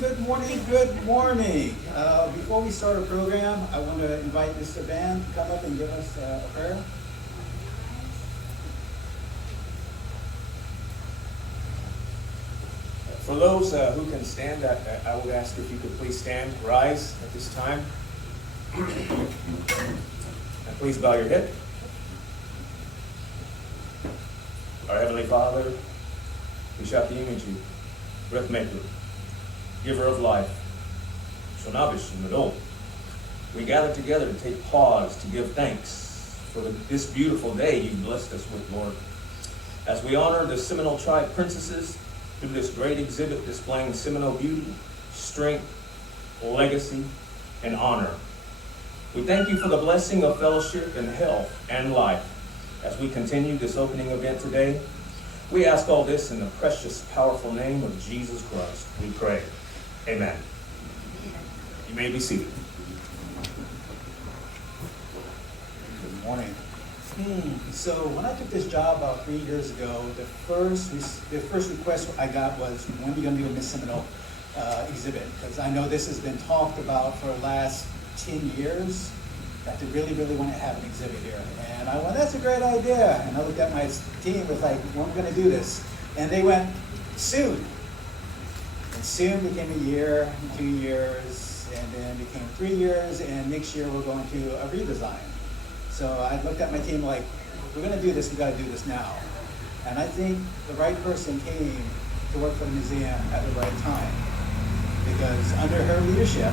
good morning, good morning. Before we start our program, I want to invite Mr. Van to come up and give us a prayer. For those who can stand, I would ask if you could please stand, rise at this time. And please bow your head. Our Heavenly Father, we shout the image you, breath maker, giver of life, Shonabish and Madol. We gather together to take pause to give thanks for this beautiful day you blessed us with, Lord. As we honor the Seminole tribe princesses through this great exhibit displaying Seminole beauty, strength, legacy, and honor. We thank you for the blessing of fellowship and health and life. As we continue this opening event today, we ask all this in the precious, powerful name of Jesus Christ. We pray. Amen. You may be seated. Good morning. So when I took this job about 3 years ago, the first request I got was, when are you going to do a Miss Seminole exhibit? Because I know this has been talked about for the last 10 years, that they really, really want to have an exhibit here. And I went, that's a great idea. And I looked at my team, was like, when are we going to do this? And they went, soon. And soon became a year, 2 years, and then became 3 years, and next year we're going to a redesign. So I looked at my team like, we're going to do this, we got to do this now. And I think the right person came to work for the museum at the right time. Because under her leadership,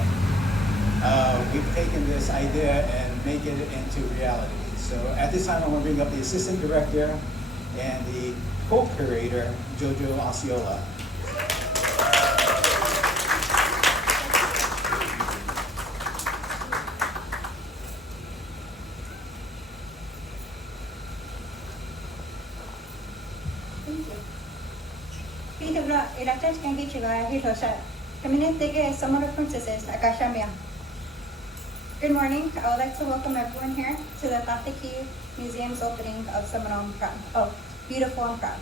we've taken this idea and make it into reality. So at this time, I want to bring up the assistant director and the co-curator, Jojo Osceola. Good morning. I would like to welcome everyone here to the Tateki Museum's opening of Seminole and Proud. Oh, beautiful and proud.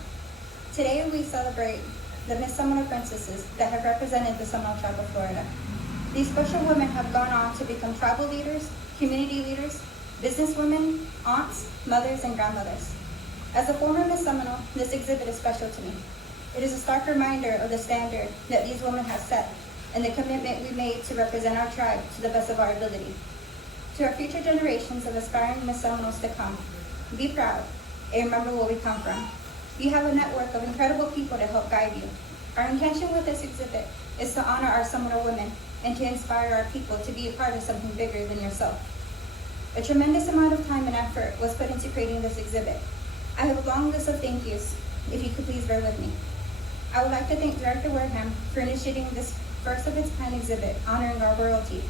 Today we celebrate the Miss Seminole princesses that have represented the Seminole tribe of Florida. These special women have gone on to become tribal leaders, community leaders, businesswomen, aunts, mothers, and grandmothers. As a former Miss Seminole, this exhibit is special to me. It is a stark reminder of the standard that these women have set and the commitment we made to represent our tribe to the best of our ability. To our future generations of aspiring Miss Seminoles to come, be proud and remember where we come from. You have a network of incredible people to help guide you. Our intention with this exhibit is to honor our Seminole women and to inspire our people to be a part of something bigger than yourself. A tremendous amount of time and effort was put into creating this exhibit. I have a long list of thank yous, if you could please bear with me. I would like to thank Director Wareham for initiating this first of its kind exhibit honoring our royalty,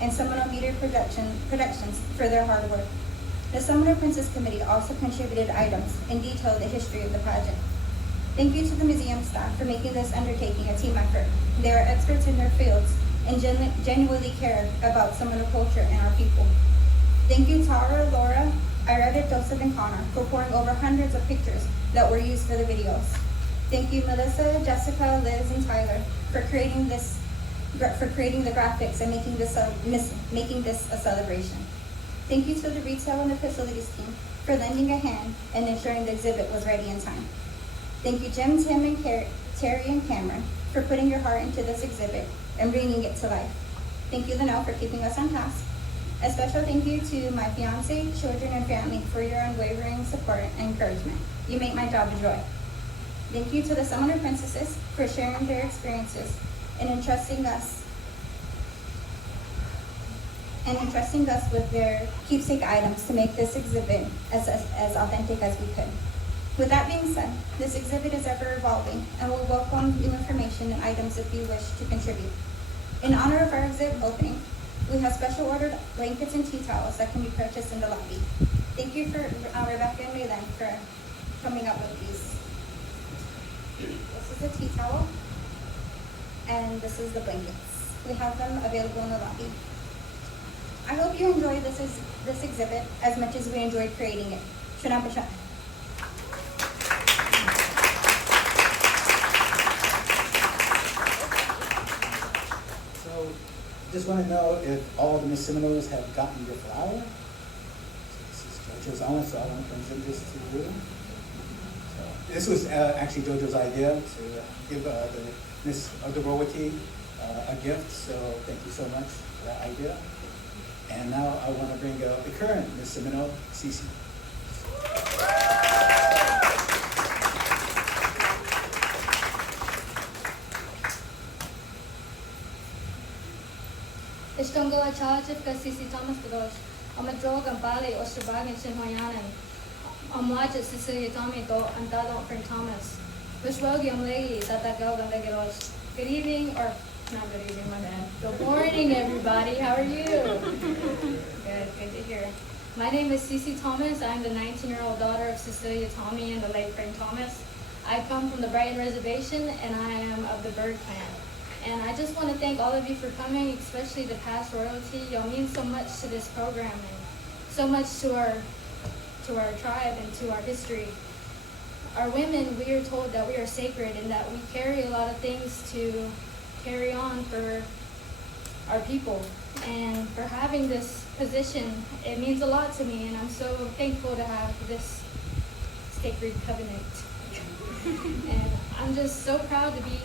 and Seminole Media Productions for their hard work. The Seminole Princess Committee also contributed items and detailed the history of the pageant. Thank you to the museum staff for making this undertaking a team effort. They are experts in their fields and genuinely care about Seminole culture and our people. Thank you Tara, Laura, Irene, Joseph, and Connor for pouring over hundreds of pictures that were used for the videos. Thank you Melissa, Jessica, Liz, and Tyler for creating the graphics and making this a celebration. Thank you to the retail and the facilities team for lending a hand and ensuring the exhibit was ready in time. Thank you Jim, Tim, and Terry, and Cameron for putting your heart into this exhibit and bringing it to life. Thank you Linnell for keeping us on task. A special thank you to my fiance, children, and family for your unwavering support and encouragement. You make my job a joy. Thank you to the Seminole Princesses for sharing their experiences and entrusting us with their keepsake items to make this exhibit as authentic as we could. With that being said, this exhibit is ever evolving and will welcome new information and items if you wish to contribute. In honor of our exhibit opening, we have special ordered blankets and tea towels that can be purchased in the lobby. Thank you for Rebecca and Raylan for coming up with these. This is the tea towel, and this is the blankets. We have them available in the lobby. I hope you enjoy this exhibit as much as we enjoyed creating it. Shana Pasha. Just want to know if all the Miss Seminoles have gotten your flower. So this is JoJo's honor, so I want to present this to you. So this was actually JoJo's idea to give the Miss of the Royalty a gift. So thank you so much for that idea. And now I want to bring up the current Miss Seminole, Cece. Ishtongo a charge of Sisi Thomas Kadosh. I'm a drug and ballet or Shabagan Shinhoyanan. I'm watching Cecilia Tommy do and Dado Frank Thomas. Wishwogi am lady that go and Legaros. Good evening, or not good evening, my bad. Good morning, everybody. How are you? Good to hear. My name is Cece Thomas. I'm the 19-year-old daughter of Cecilia Tommy and the late Frank Thomas. I come from the Brighton Reservation, and I am of the Bird Clan. And I just want to thank all of you for coming, especially the past royalty. Y'all mean so much to this program and so much to our tribe and to our history. Our women, we are told that we are sacred and that we carry a lot of things to carry on for our people. And for having this position, it means a lot to me, and I'm so thankful to have this sacred covenant. And I'm just so proud to be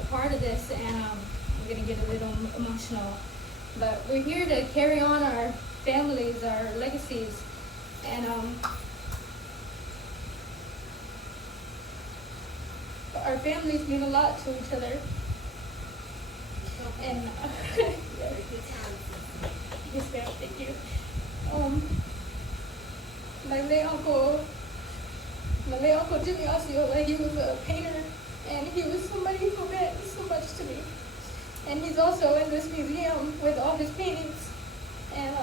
a part of this, and I'm gonna get a little emotional. But we're here to carry on our families, our legacies, and our families mean a lot to each other. And yes, ma'am, thank you. My late uncle Jimmy Osceola, he was a painter, and he was somebody who meant so much to me. And he's also in this museum with all his paintings. And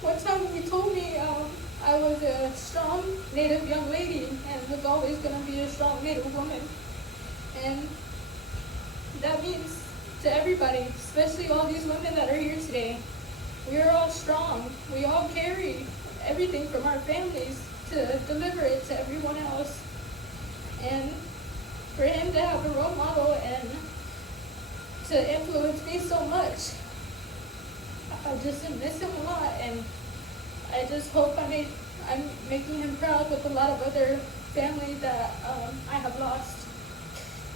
one time he told me I was a strong Native young lady and was always going to be a strong Native woman. And that means to everybody, especially all these women that are here today, we are all strong. We all carry everything from our families to deliver it to everyone else. And for him to have a role model and to influence me so much, I just miss him a lot, and I just hope I'm making him proud with a lot of other families that I have lost.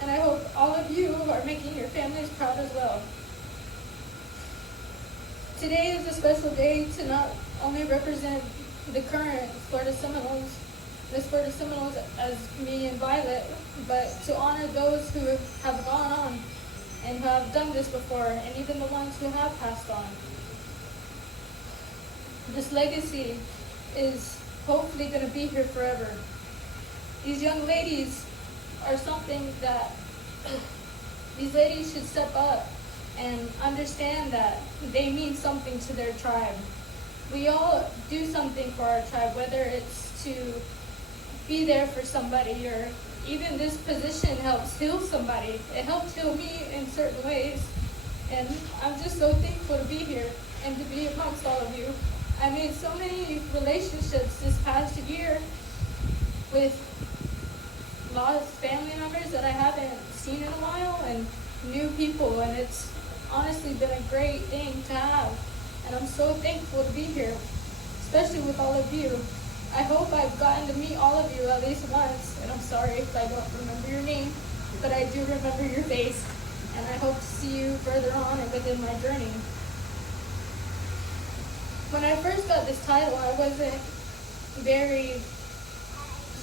And I hope all of you are making your families proud as well. Today is a special day to not only represent the current Florida Seminoles, Miss Florida Seminoles as me and Violet, but to honor those who have gone on and who have done this before, and even the ones who have passed on. This legacy is hopefully going to be here forever. These young ladies are something that these ladies should step up and understand that they mean something to their tribe. We all do something for our tribe, whether it's to be there for somebody, or even this position helps heal somebody. It helped heal me in certain ways. And I'm just so thankful to be here and to be amongst all of you. I made so many relationships this past year with lost family members that I haven't seen in a while, and new people, and it's honestly been a great thing to have. And I'm so thankful to be here, especially with all of you. I hope I've gotten to meet all of you at least once, and I'm sorry if I don't remember your name, but I do remember your face, and I hope to see you further on and within my journey. When I first got this title, I wasn't very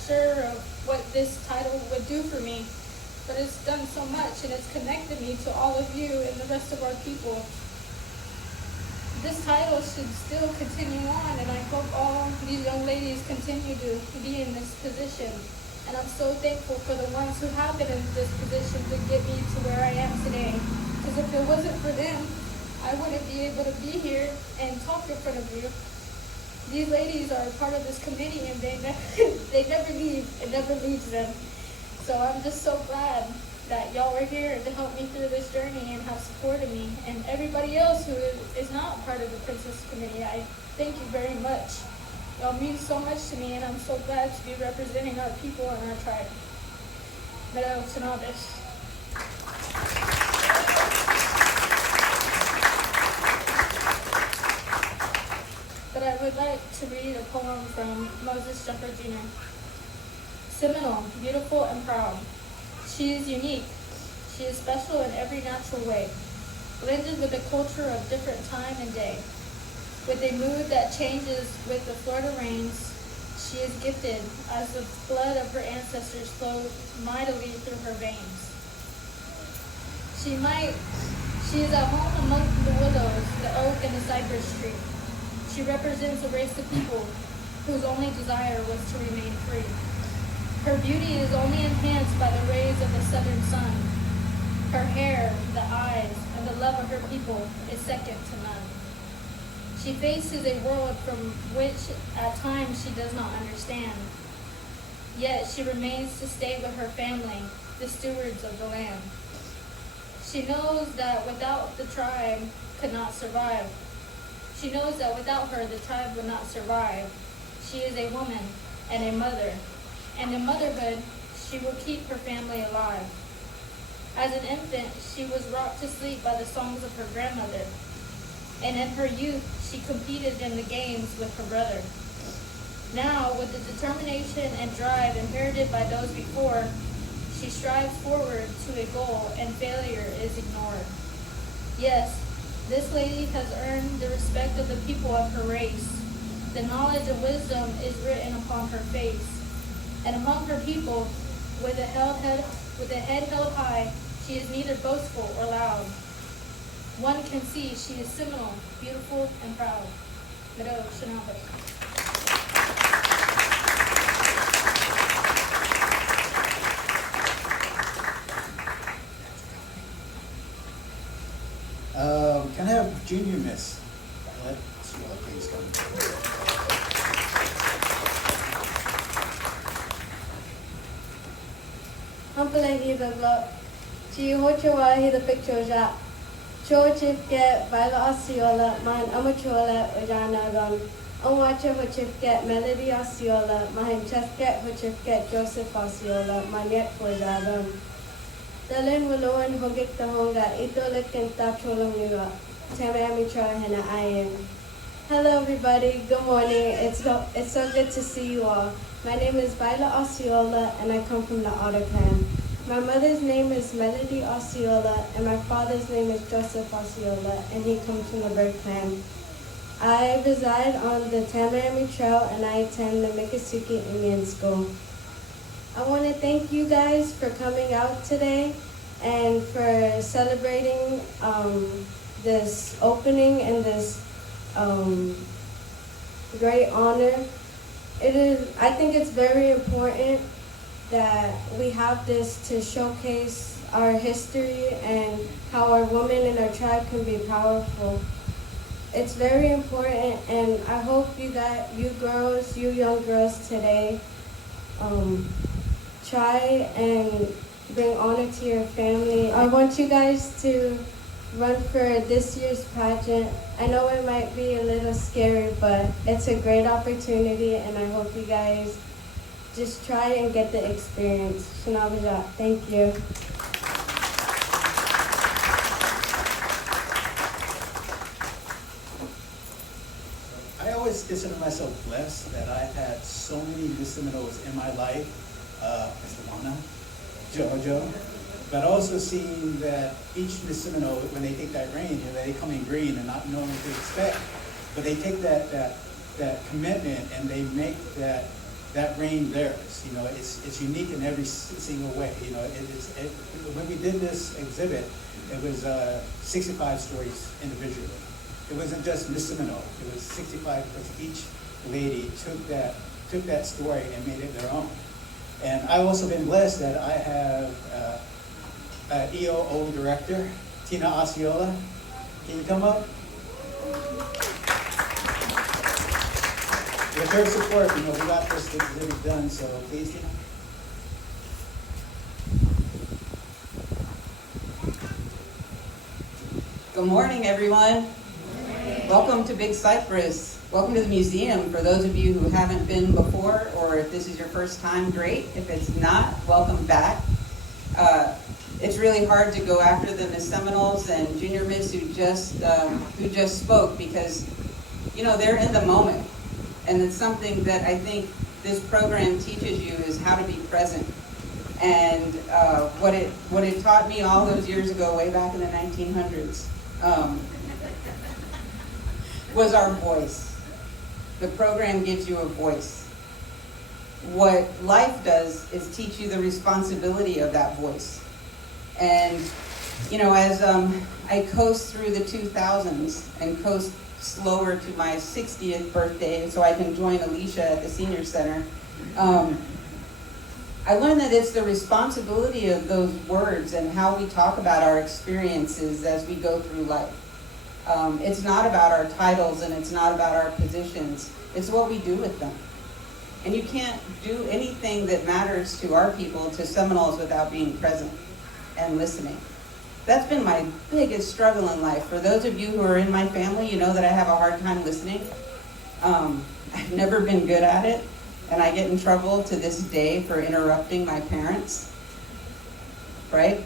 sure of what this title would do for me, but it's done so much, and it's connected me to all of you and the rest of our people. This title should still continue on, and I hope all these young ladies continue to be in this position. And I'm so thankful for the ones who have been in this position to get me to where I am today. Because if it wasn't for them, I wouldn't be able to be here and talk in front of you. These ladies are part of this committee, and they never leave. It never leaves them. So I'm just so glad that y'all are here to help me through this journey and have supported me. And everybody else who is not part of the Princess Committee, I thank you very much. Y'all mean so much to me, and I'm so glad to be representing our people and our tribe. Pero, poem from Moses Jumper Jr. Seminole, beautiful and proud. She is unique. She is special in every natural way, blended with a culture of different time and day. With a mood that changes with the Florida rains, she is gifted as the blood of her ancestors flows mightily through her veins. She is at home among the willows, the oak, and the cypress tree. She represents a race of people whose only desire was to remain free. Her beauty is only enhanced by the rays of the southern sun. Her hair, the eyes, and the love of her people is second to none. She faces a world from which at times she does not understand. Yet she remains to stay with her family, the stewards of the land. She knows that without the tribe could not survive. She knows that without her the tribe would not survive. She is a woman and a mother, and in motherhood she will keep her family alive. As an infant, she was rocked to sleep by the songs of her grandmother, and in her youth she competed in the games with her brother. Now, with the determination and drive inherited by those before, she strives forward to a goal and failure is ignored. Yes, this lady has earned the respect of the people of her race. The knowledge and wisdom is written upon her face. And among her people, with a head held high, she is neither boastful or loud. One can see she is Seminole, beautiful and proud. Mado Shanabe. Can I have Junior Miss Violet Osceola, please come? Hampalegi the block. Chi hochawa the picture ja. Chorchifke Viola Osceola, mine amachola ojana gon. Onwacha hochifke Melody Osceola, mine chefke hochifke Joseph Osceola, mine yet for jadon. Dalin Willowan Hogik the Honga, Itolik and Tapcholam Nuga, Tamamicha Hena Ayan. Hello everybody, good morning. It's so good to see you all. My name is Viola Osceola and I come from the Otter clan. My mother's name is Melody Osceola and my father's name is Joseph Osceola and he comes from the Bird clan. I reside on the Tamarami Trail and I attend the Miccosukee Indian School. I want to thank you guys for coming out today and for celebrating this opening and this great honor. I think it's very important that we have this to showcase our history and how our women in our tribe can be powerful. It's very important, and I hope you young girls today, try and bring honor to your family. I want you guys to run for this year's pageant. I know it might be a little scary, but it's a great opportunity, and I hope you guys just try and get the experience. Shanabaja, thank you. I always consider myself blessed that I've had so many Miss Seminoles in my life. Miss Lana, JoJo, but also seeing that each Miss Seminole, when they take that reign, they come in green and not knowing what to expect, but they take that commitment and they make that reign theirs. You know, it's unique in every single way. You know, when we did this exhibit, it was 65 stories individually. It wasn't just Miss Seminole. It was 65 because each lady took that story and made it their own. And I've also been blessed that I have EOO director, Tina Osceola. Can you come up? With her support, we got this exhibit done, so please, Tina. Good morning, everyone. Welcome to Big Cypress. Welcome to the museum. For those of you who haven't been before, or if this is your first time, great. If it's not, welcome back. It's really hard to go after the Miss Seminoles and Junior Miss who just spoke, because they're in the moment And it's something that I think this program teaches you is how to be present. And what it taught me all those years ago, way back in the 1900s, was our voice. The program gives you a voice. What life does is teach you the responsibility of that voice. And, you know, as I coast through the 2000s and coast slower to my 60th birthday so I can join Alicia at the Senior Center, I learned that it's the responsibility of those words and how we talk about our experiences as we go through life. It's not about our titles and it's not about our positions. It's what we do with them. And you can't do anything that matters to our people, to Seminoles, without being present and listening. That's been my biggest struggle in life. For those of you who are in my family, you know that I have a hard time listening. I've never been good at it, and I get in trouble to this day for interrupting my parents, right?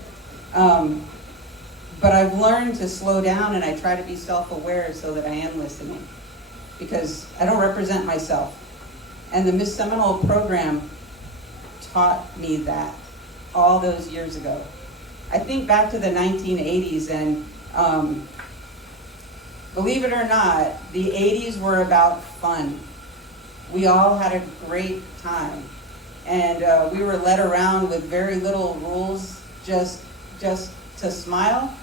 But I've learned to slow down, and I try to be self-aware so that I am listening, because I don't represent myself. And the Miss Seminole program taught me that all those years ago. I think back to the 1980s, and believe it or not, the 80s were about fun. We all had a great time, and we were led around with very little rules, just to smile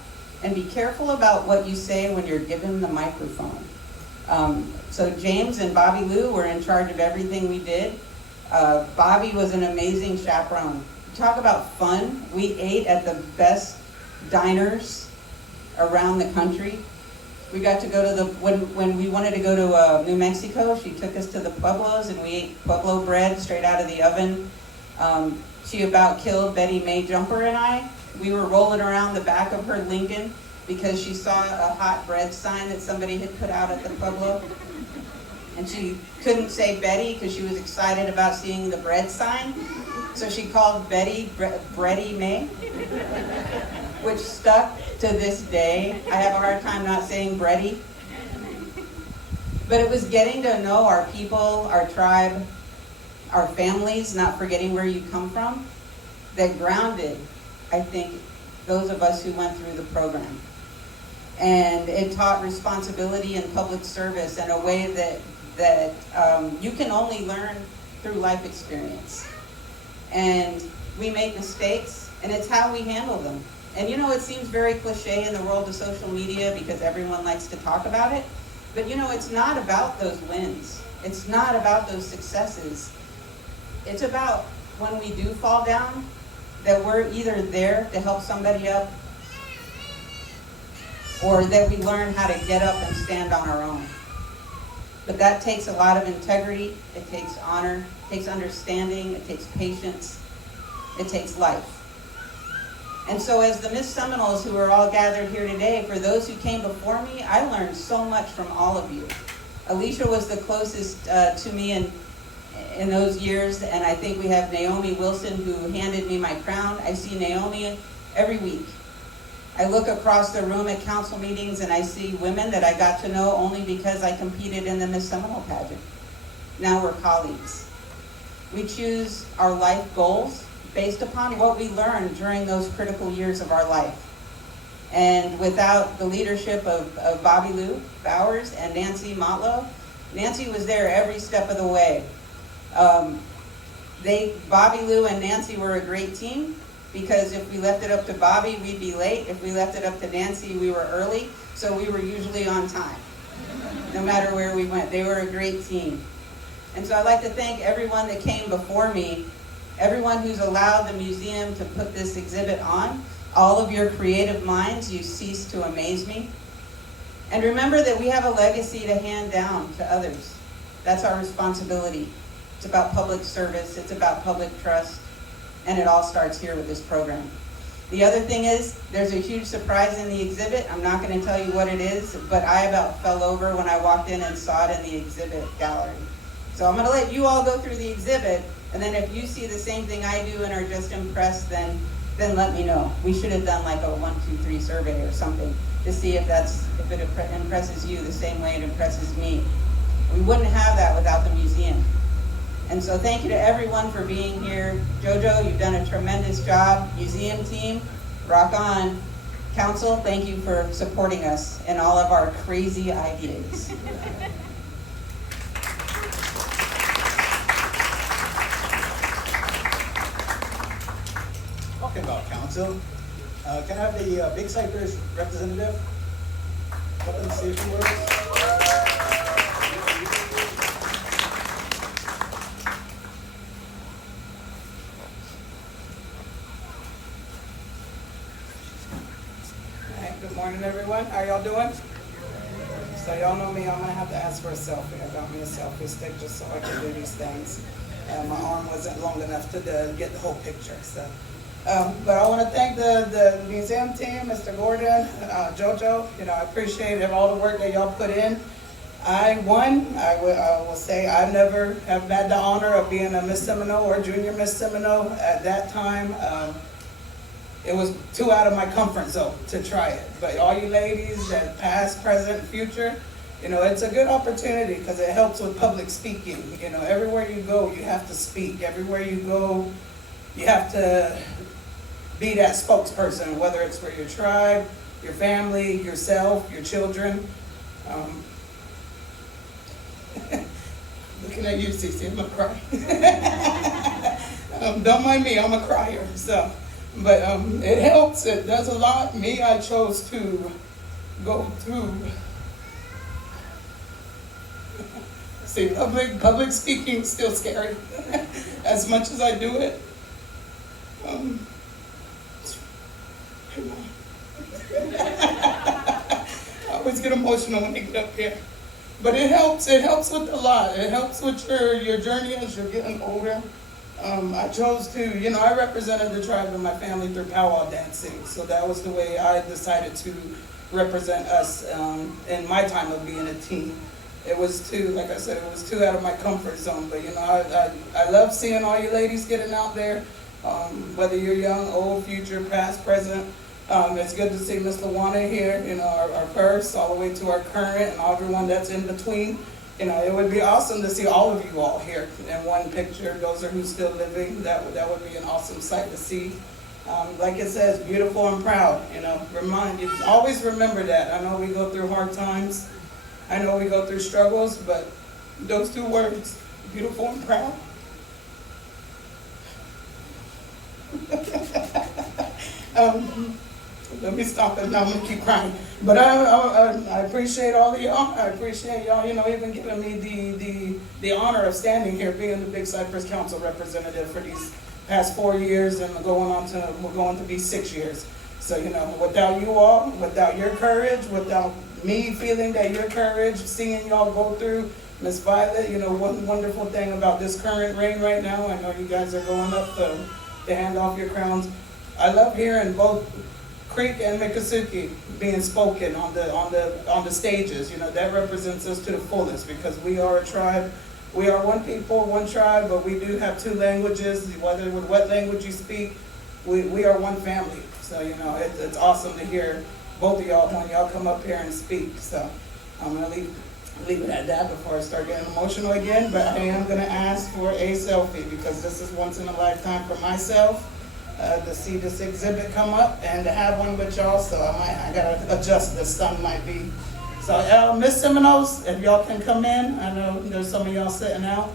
and be careful about what you say when you're given the microphone. So James and Bobby Lou were in charge of everything we did. Bobby was an amazing chaperone. Talk about fun. We ate at the best diners around the country. We got to go to when we wanted to go to New Mexico, she took us to the Pueblos, and we ate Pueblo bread straight out of the oven. She about killed Betty Mae Jumper and I. We were rolling around the back of her Lincoln because she saw a hot bread sign that somebody had put out at the Pueblo. And she couldn't say Betty because she was excited about seeing the bread sign. So she called Betty Bready Mae, which stuck to this day. I have a hard time not saying Bready. But it was getting to know our people, our tribe, our families, not forgetting where you come from, that grounded, I think, those of us who went through the program. And it taught responsibility and public service in a way that you can only learn through life experience. And we make mistakes, and it's how we handle them. And you know, it seems very cliche in the world of social media because everyone likes to talk about it, but you know, it's not about those wins. It's not about those successes. It's about when we do fall down, that we're either there to help somebody up, or that we learn how to get up and stand on our own. But that takes a lot of integrity, it takes honor, it takes understanding, it takes patience, it takes life. And so as the Miss Seminoles who are all gathered here today, for those who came before me, I learned so much from all of you. Alicia was the closest to me in those years, and I think we have Naomi Wilson who handed me my crown. I see Naomi every week. I look across the room at council meetings and I see women that I got to know only because I competed in the Miss Seminole pageant. Now we're colleagues. We choose our life goals based upon what we learned during those critical years of our life. And without the leadership of Bobby Lou Bowers and Nancy Motlow, Nancy was there every step of the way. Bobby Lou and Nancy were a great team, because if we left it up to Bobby, we'd be late. If we left it up to Nancy, we were early. So we were usually on time, no matter where we went. They were a great team. And so I'd like to thank everyone that came before me, everyone who's allowed the museum to put this exhibit on. All of your creative minds, you cease to amaze me. And remember that we have a legacy to hand down to others. That's our responsibility. It's about public service, it's about public trust, and it all starts here with this program. The other thing is, there's a huge surprise in the exhibit. I'm not going to tell you what it is, but I about fell over when I walked in and saw it in the exhibit gallery. So I'm going to let you all go through the exhibit, and then if you see the same thing I do and are just impressed, then let me know. We should have done like a 1, 2, 3 survey or something to see if it impresses you the same way it impresses me. We wouldn't have that without the museum. And so thank you to everyone for being here. Jojo, you've done a tremendous job. Museum team, rock on. Council, thank you for supporting us in all of our crazy ideas. Talking about council, can I have the Big Cypress representative come and say a few words? All right, good morning, everyone. How y'all doing? So y'all know me, I'm gonna have to ask for a selfie. I got me a selfie stick just so I can do these things. My arm wasn't long enough to get the whole picture, so. But I wanna thank the museum team, Mr. Gordon, Jojo. You know, I appreciate all the work that y'all put in. I will say I never have had the honor of being a Miss Seminole or Junior Miss Seminole. At that time, it was too out of my comfort zone to try it. But all you ladies, that past, present, future, you know, it's a good opportunity because it helps with public speaking. You know, everywhere you go, you have to speak. Everywhere you go, you have to be that spokesperson, whether it's for your tribe, your family, yourself, your children. Looking at you, Cece, I'm gonna cry. Don't mind me, I'm a crier, so. But it helps, it does a lot. Me, I chose to go through, see, public speaking is still scary. As much as I do it. Come on. I always get emotional when I get up here. But it helps with a lot. It helps with your journey as you're getting older. I chose to, you know, I represented the tribe in my family through powwow dancing. So that was the way I decided to represent us in my time of being a teen. It was too, like I said, it was too out of my comfort zone. But, you know, I love seeing all you ladies getting out there, whether you're young, old, future, past, present. It's good to see Miss LaWanna here, you know, our first, all the way to our current, and everyone that's in between. You know, it would be awesome to see all of you all here in one picture. Those are who's still living. That would be an awesome sight to see. Like it says, beautiful and proud. You know, always remember that. I know we go through hard times. I know we go through struggles, but those two words, beautiful and proud. Let me stop it now, I'm gonna keep crying. But I appreciate all of y'all. I appreciate y'all, you know, even giving me the honor of standing here, being the Big Cypress Council representative for these past 4 years, and we're going to be 6 years. So, you know, without you all, without your courage, without me feeling that your courage, seeing y'all go through, Miss Violet, you know, one wonderful thing about this current reign right now, I know you guys are going up to hand off your crowns. I love hearing both Creek and Miccosukee being spoken on the stages. You know, that represents us to the fullest because we are a tribe. We are one people, one tribe, but we do have two languages. Whether with what language you speak, we are one family. So, you know, it's awesome to hear both of y'all when y'all come up here and speak. So I'm gonna leave it at that before I start getting emotional again. But I am gonna ask for a selfie because this is once in a lifetime for myself. To see this exhibit come up and to have one with y'all, so I gotta adjust this, sun might be. So Miss Seminoles, if y'all can come in, I know there's some of y'all sitting out.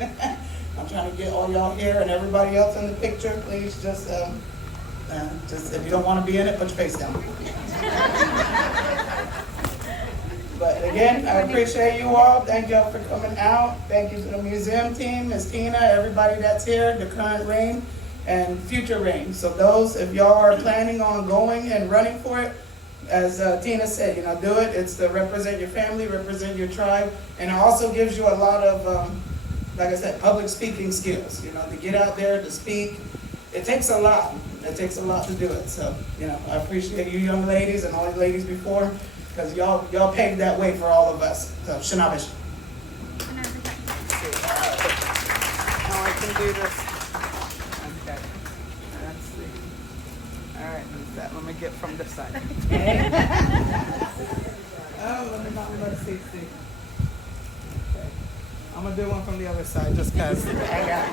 I'm trying to get all y'all here and everybody else in the picture, please just if you don't wanna be in it, put your face down. But again, I appreciate you all. Thank y'all for coming out. Thank you to the museum team, Miss Tina, everybody that's here, the current reign and future reign. So those, if y'all are planning on going and running for it, as Tina said, you know, do it. It's to represent your family, represent your tribe, and it also gives you a lot of, like I said, public speaking skills. You know, to get out there to speak, it takes a lot. It takes a lot to do it. So, you know, I appreciate you young ladies and all the ladies before, because y'all paved that way for all of us. So, Shanabish. Now I can do this. Okay. Let's see. All right, let me get from this side. Oh, let me see. I'm gonna do one from the other side just cause I got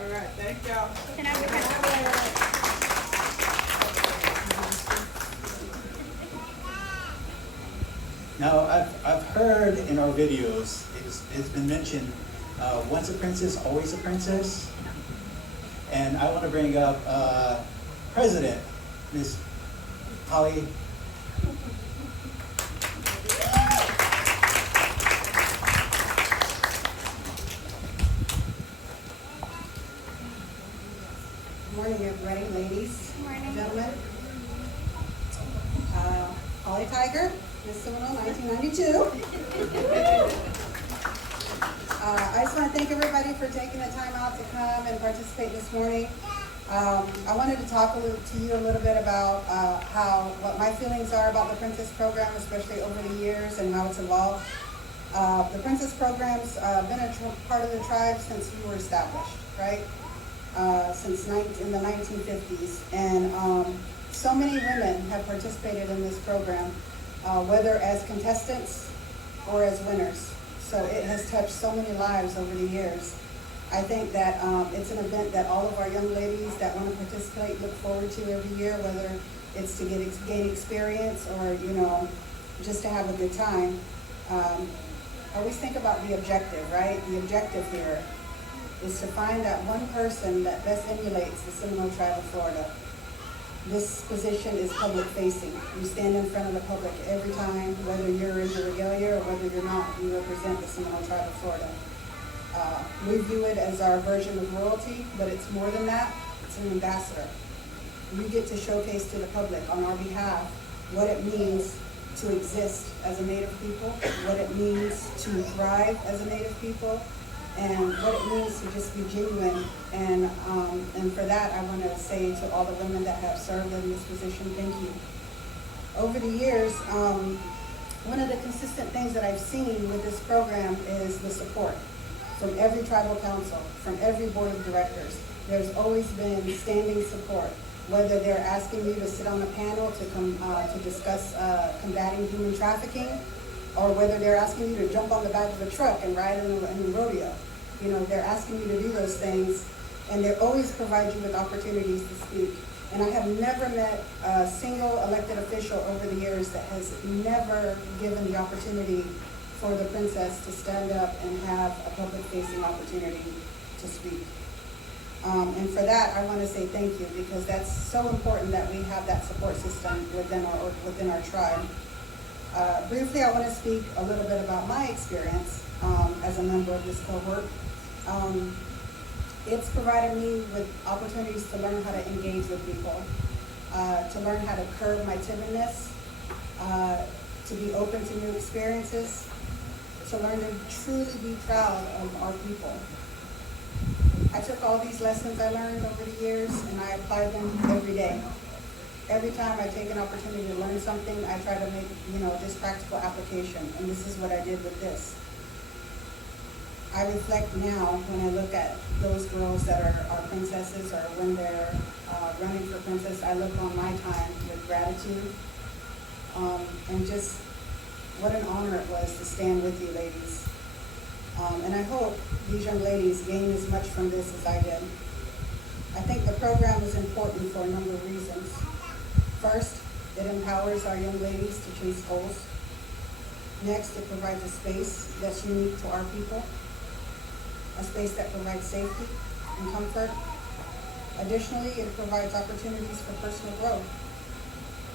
All right, thank y'all. Can I Now, I've heard in our videos, it's been mentioned, once a princess, always a princess. And I want to bring up President, Ms. Holly. Good morning, everybody, ladies, Good morning. gentlemen. Holly Tiger, Miss Seminole, 1992. I just want to thank everybody for taking the time out to come and participate this morning. I wanted to talk to you a little bit about what my feelings are about the Princess Program, especially over the years and how it's evolved. The Princess Program's been a part of the tribe since we were established, right? In the 1950s, and so many women have participated in this program, whether as contestants or as winners. So it has touched so many lives over the years. I think that it's an event that all of our young ladies that want to participate look forward to every year, whether it's to gain experience or, just to have a good time. I always think about the objective, right? The objective here is to find that one person that best emulates the Seminole Tribe of Florida. This position is public facing. You stand in front of the public every time, whether you're in the regalia or whether you're not, you represent the Seminole Tribe of Florida. We view it as our version of royalty, but it's more than that, it's an ambassador. You get to showcase to the public on our behalf what it means to exist as a Native people, what it means to thrive as a Native people, and what it means to just be genuine. And for that, I want to say to all the women that have served in this position, thank you. Over the years, one of the consistent things that I've seen with this program is the support from every tribal council, from every board of directors. There's always been standing support, whether they're asking you to sit on a panel to discuss combating human trafficking, or whether they're asking you to jump on the back of a truck and ride in a rodeo. They're asking you to do those things, and they always provide you with opportunities to speak. And I have never met a single elected official over the years that has never given the opportunity for the princess to stand up and have a public-facing opportunity to speak. And for that, I want to say thank you, because that's so important that we have that support system within our tribe. Briefly, I want to speak a little bit about my experience as a member of this cohort. It's provided me with opportunities to learn how to engage with people, to learn how to curb my timidness, to be open to new experiences, to learn to truly be proud of our people. I took all these lessons I learned over the years and I apply them every day. Every time I take an opportunity to learn something, I try to make, just practical application. And this is what I did with this. I reflect now when I look at those girls that are princesses, or when they're running for princess, I look on my time with gratitude. And just what an honor it was to stand with you ladies. And I hope these young ladies gain as much from this as I did. I think the program is important for a number of reasons. First, it empowers our young ladies to chase goals. Next, it provides a space that's unique to our people, a space that provides safety and comfort. Additionally, it provides opportunities for personal growth.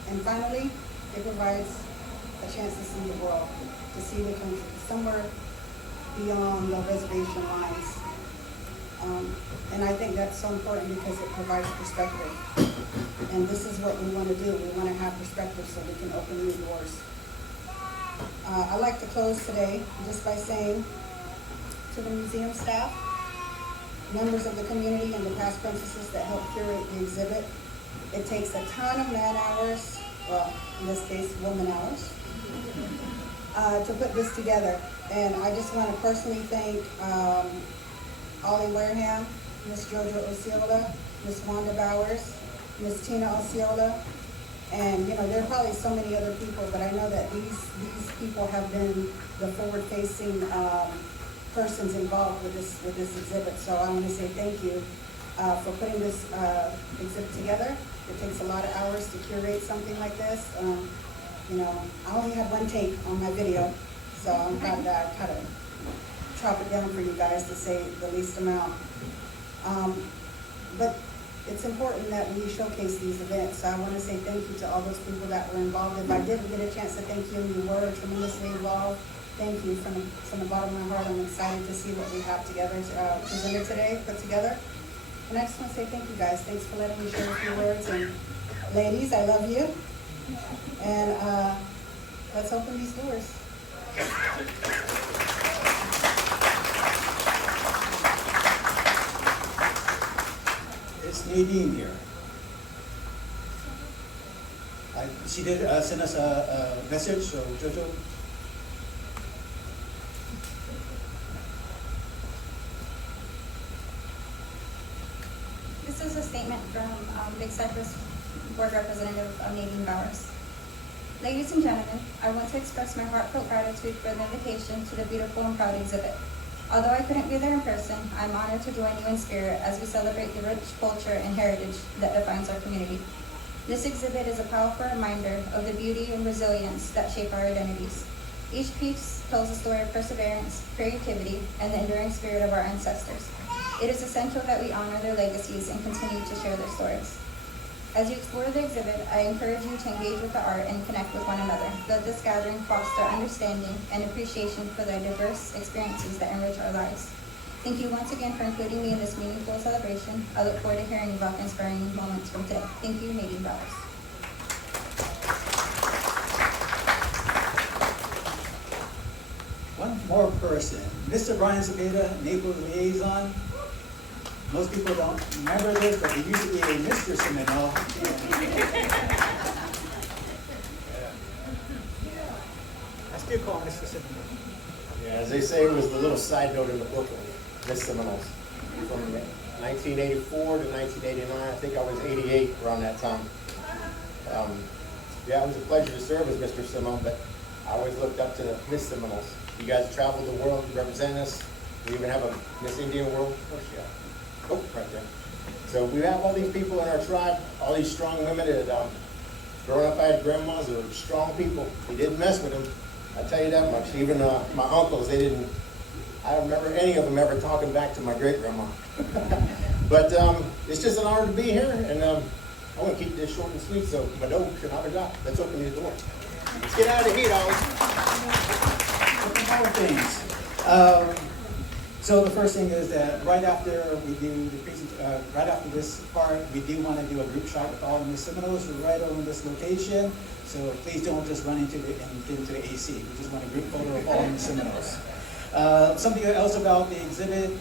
And finally, it provides a chance to see the world, to see the country, somewhere beyond the reservation lines. And I think that's so important because it provides perspective. And this is what we want to do. We want to have perspective so we can open new doors. I'd like to close today just by saying to the museum staff, members of the community, and the past princesses that helped curate the exhibit, it takes a ton of man hours, well, in this case, woman hours, to put this together. And I just want to personally thank Ollie Wareham, Miss Jojo Osceola, Miss Wanda Bowers, Miss Tina Osceola, And, you know, there are probably so many other people, but I know that these people have been the forward-facing persons involved with this exhibit. So I want to say thank you for putting this exhibit together. It takes a lot of hours to curate something like this. You know, I only had one take on my video, so I'm proud of that. I kind of chop it down for you guys to say the least amount. But it's important that we showcase these events. So I want to say thank you to all those people that were involved. If I didn't get a chance to thank you and you were tremendously involved, thank you from the bottom of my heart. I'm excited to see what we have together, presented today, put together. And I just want to say thank you guys. Thanks for letting me share a few words. And ladies, I love you. And let's open these doors. It's Nadine here. She did send us a message, so Jojo. This is a statement from Big Cypress Board Representative Nadine Bowers. Ladies and gentlemen, I want to express my heartfelt gratitude for the invitation to the beautiful and proud exhibit. Although I couldn't be there in person, I'm honored to join you in spirit as we celebrate the rich culture and heritage that defines our community. This exhibit is a powerful reminder of the beauty and resilience that shape our identities. Each piece tells a story of perseverance, creativity, and the enduring spirit of our ancestors. It is essential that we honor their legacies and continue to share their stories. As you explore the exhibit, I encourage you to engage with the art and connect with one another. Let this gathering foster understanding and appreciation for the diverse experiences that enrich our lives. Thank you once again for including me in this meaningful celebration. I look forward to hearing about the inspiring moments from today. Thank you, Nadine Bowers. One more person, Mr. Brian Zepeda, Naples liaison. Most people don't remember this, but he used to be a Mr. Seminole. I still call him Mr. Seminole. Yeah, as they say, it was the little side note in the book, Miss Seminoles. From 1984 to 1989, I think I was 88 around that time. Yeah, it was a pleasure to serve as Mr. Seminole, but I always looked up to Miss Seminoles. You guys traveled the world representing us. We even have a Miss Indian World. Where's she at? Oh, right there. So we have all these people in our tribe, all these strong women that growing up I had grandmas who were strong people. We didn't mess with them. I tell you that much. Even my uncles, they didn't, I don't remember any of them ever talking back to my great grandma. But it's just an honor to be here, and I want to keep this short and sweet, so Mado should have a job. Let's open these doors. Let's get out of the heat, Alice. Couple more things. So the first thing is that right after we do the right after this part, we do want to do a group shot with all the Miss Seminoles. We're right over this location, so please don't just run into the and get into the AC. We just want a group photo of all the Miss Seminoles. Something else about the exhibit: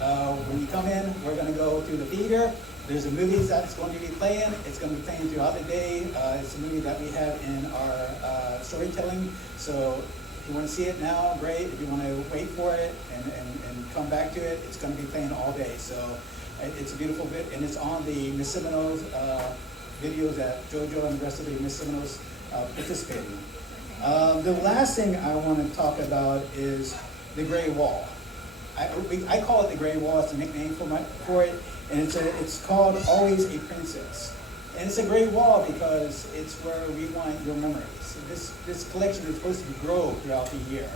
when you come in, we're going to go through the theater. There's a movie that's going to be playing. It's going to be playing throughout the day. It's a movie that we have in our storytelling. So if you want to see it now, great. If you want to wait for it and come back to it, it's going to be playing all day. So it's a beautiful bit, and it's on the Miss Seminoles videos that JoJo and the rest of the Miss Seminoles participated in. The last thing I want to talk about is the Gray Wall. I call it the Gray Wall. It's a nickname for it, and it's called Always a Princess. And it's a great wall because it's where we want your memories. This collection is supposed to grow throughout the year.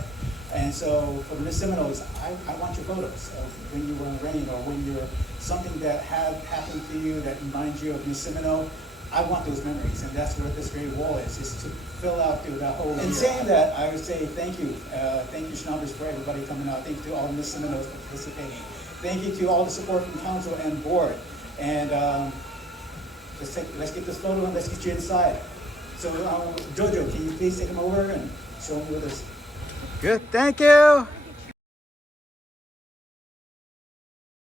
And so for Miss Seminoles, I want your photos of when you were in rain or when you're something that had happened to you that reminds you of Miss Seminole. I want those memories, and that's what this great wall is to fill out through that whole year. And saying that, I would say thank you. Thank you, Schnaubers, for everybody coming out. Thank you to all the Miss Seminoles for participating. Thank you to all the support from council and board. And let's get this photo and let's get you inside. So Jojo, can you please take them over and show them with us? Good, thank you.